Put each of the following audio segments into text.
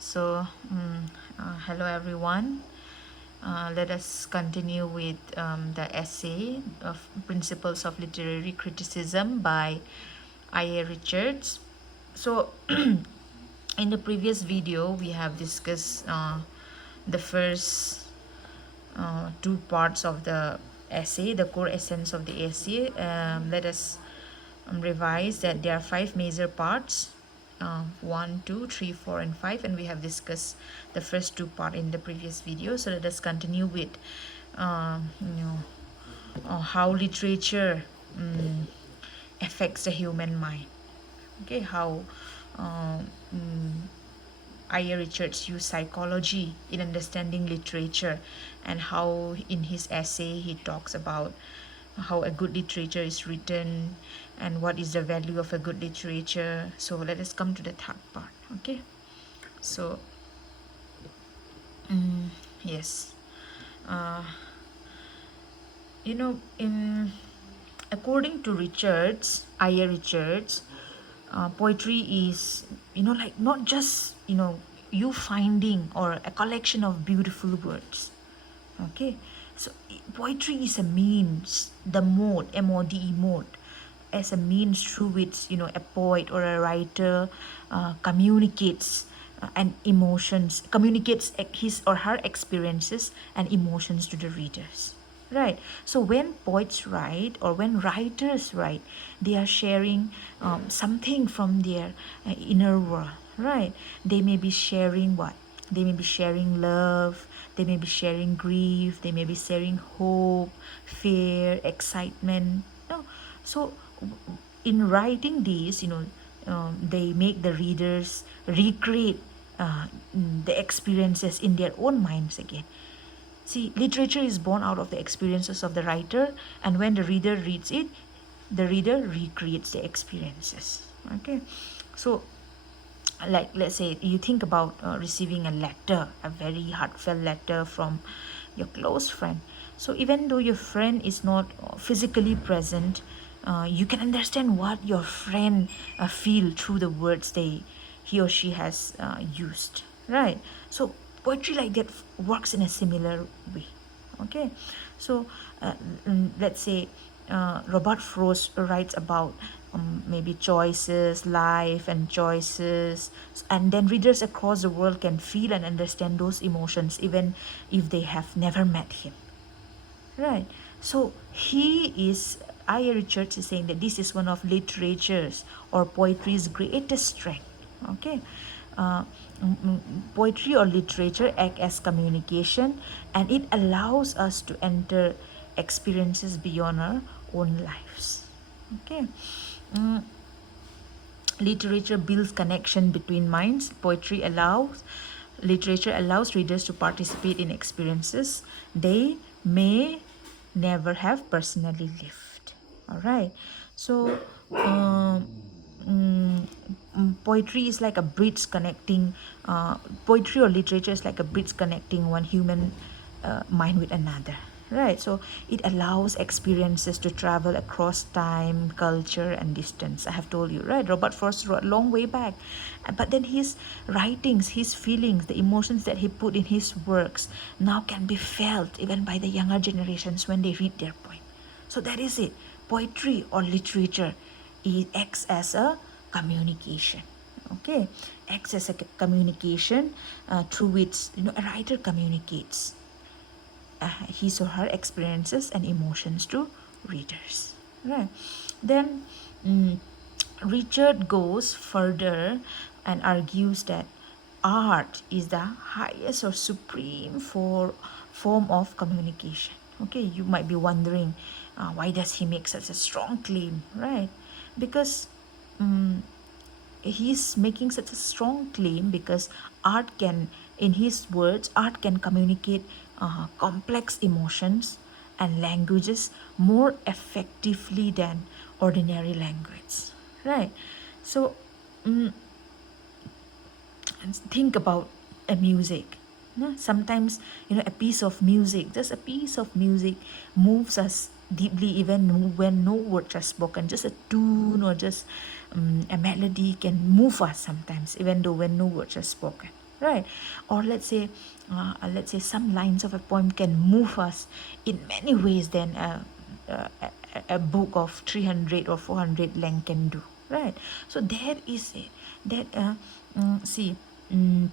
Hello everyone. Let us continue with the essay of Principles of Literary Criticism by I.A. Richards. So, in the previous video, we have discussed the first two parts of the essay, the core essence of the essay. Let us revise that there are five major parts, 1, 2, 3, 4, and 5, and we have discussed the first two part in the previous video. So let us continue with how literature affects the human mind. Okay, how I.A. Richards used psychology in understanding literature, and how in his essay he talks about how a good literature is written and what is the value of a good literature. So let us come to the third part. Okay, so yes, uh, according to Richards, I.A. Richards, poetry is, like not just, you finding or a collection of beautiful words. Okay, so poetry is a means, the mode, MODE mode, as a means through which, a poet or a writer communicates and emotions, communicates his or her experiences and emotions to the readers. Right. So when poets write or when writers write, they are sharing something from their inner world. Right. They may be sharing what? They may be sharing love, they may be sharing grief, they may be sharing hope, fear, excitement. No. So in writing these, they make the readers recreate the experiences in their own minds again. See, literature is born out of the experiences of the writer, and when the reader reads it, the reader recreates the experiences. Okay, so like let's say you think about receiving a letter, a very heartfelt letter from your close friend. So even though your friend is not physically present, you can understand what your friend feel through the words he or she has used, right? So poetry like that works in a similar way. Okay, so let's say Robert Frost writes about maybe choices, life and choices, and then readers across the world can feel and understand those emotions even if they have never met him. Right. So he is, I.A. Richards is saying that this is one of literature's or poetry's greatest strength. Okay. Uh, Poetry or literature act as communication, and it allows us to enter experiences beyond our own lives. Okay. Mm, Literature builds connection between minds. Literature allows readers to participate in experiences they may never have personally lived. All right. So poetry is like a bridge connecting poetry or literature is like a bridge connecting one human mind with another, right? So it allows experiences to travel across time, culture, and distance. I have told you, right? Robert Frost wrote a long way back, but then his writings, his feelings, the emotions that he put in his works now can be felt even by the younger generations when they read their poem. So that is it. Poetry or literature, it acts as a communication. Okay, acts as a communication through which a writer communicates his or her experiences and emotions to readers. Right. Then Richard goes further and argues that art is the highest or supreme form of communication. Okay, you might be wondering why does he make such a strong claim, right? Because he's making such a strong claim because art can, in his words, art can communicate complex emotions and languages more effectively than ordinary language, right? So think about a music. Sometimes a piece of music, just a piece of music, moves us deeply even when no words are spoken. Just a tune or just a melody can move us sometimes even though when no words are spoken. right? Or let's say some lines of a poem can move us in many ways than a book of 300 or 400 length can do, right? So there is a, that see mm,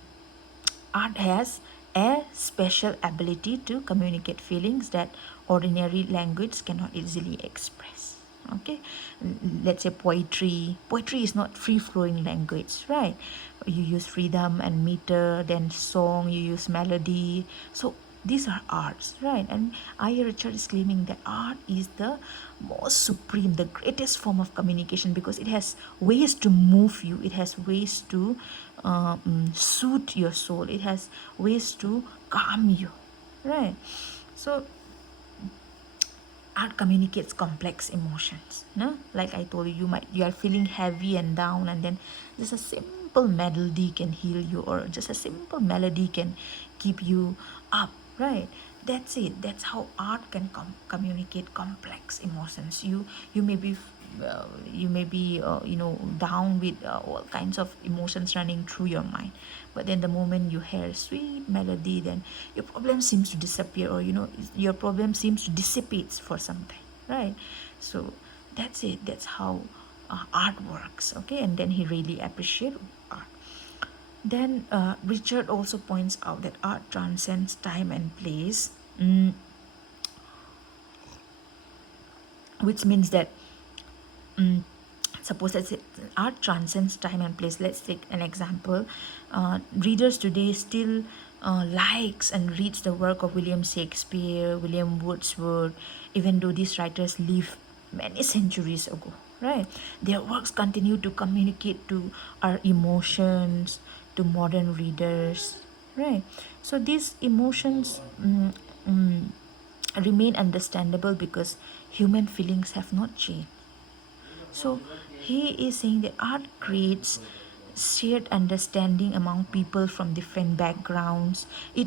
art has a special ability to communicate feelings that ordinary language cannot easily express. Okay, let's say poetry. Poetry is not free flowing language, right? You use rhythm and meter, then song, you use melody. So these are arts, right? And I. Richard is claiming that art is the most supreme, the greatest form of communication because it has ways to move you, it has ways to soothe your soul, it has ways to calm you, right? So art communicates complex emotions, no? Like I told you, you are feeling heavy and down, and then just a simple melody can heal you, or just a simple melody can keep you up, right? That's it. That's how art can communicate complex emotions. You may be down with all kinds of emotions running through your mind, but then the moment you hear sweet melody, then your problem seems to disappear, or your problem seems to dissipate for something, right? So that's it. That's how art works. Okay, and then he really appreciate art. Then Richard also points out that art transcends time and place, which means that suppose let's say art transcends time and place. Let's take an example. Readers today still likes and reads the work of William Shakespeare, William Wordsworth, even though these writers lived many centuries ago, right? Their works continue to communicate to our emotions, to modern readers, right? So these emotions remain understandable because human feelings have not changed. So he is saying that art creates shared understanding among people from different backgrounds. It